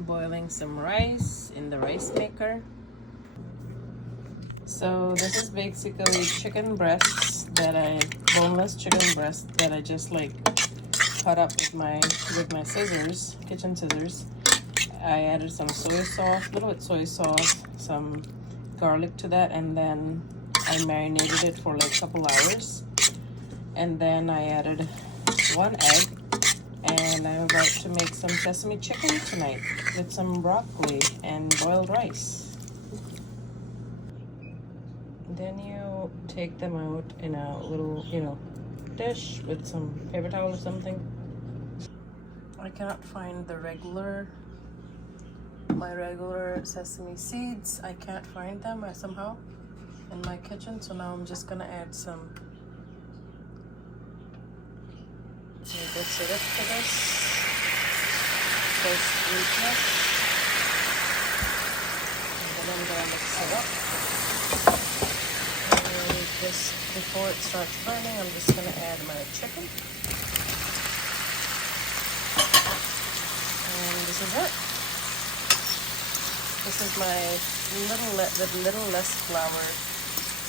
boiling some rice in the rice maker. So this is basically chicken breasts boneless chicken breast that I just like cut up with my scissors, kitchen scissors. I added some soy sauce, a little bit soy sauce, some garlic to that, and then I marinated it for like a couple hours. And then I added 1 egg, and I'm about to make some sesame chicken tonight with some broccoli and boiled rice. Then you take them out in a little, dish with some paper towel or something. I cannot find my regular sesame seeds. I can't find them somehow in my kitchen, so now I'm just gonna add some maple syrup to this for sweetness, and then I'm gonna mix it up. And just before it starts burning, I'm just gonna add my chicken, and this is it. This is my little less flour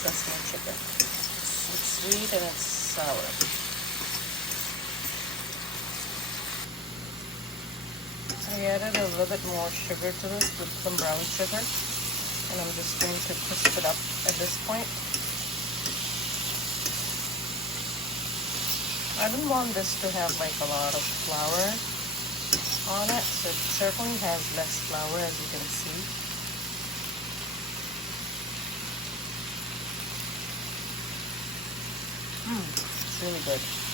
sesame chicken. It's sweet and it's sour. I added a little bit more sugar to this with some brown sugar, and I'm just going to crisp it up at this point. I didn't want this to have like a lot of flour on it, so it certainly has less flour, as you can see. It's really good.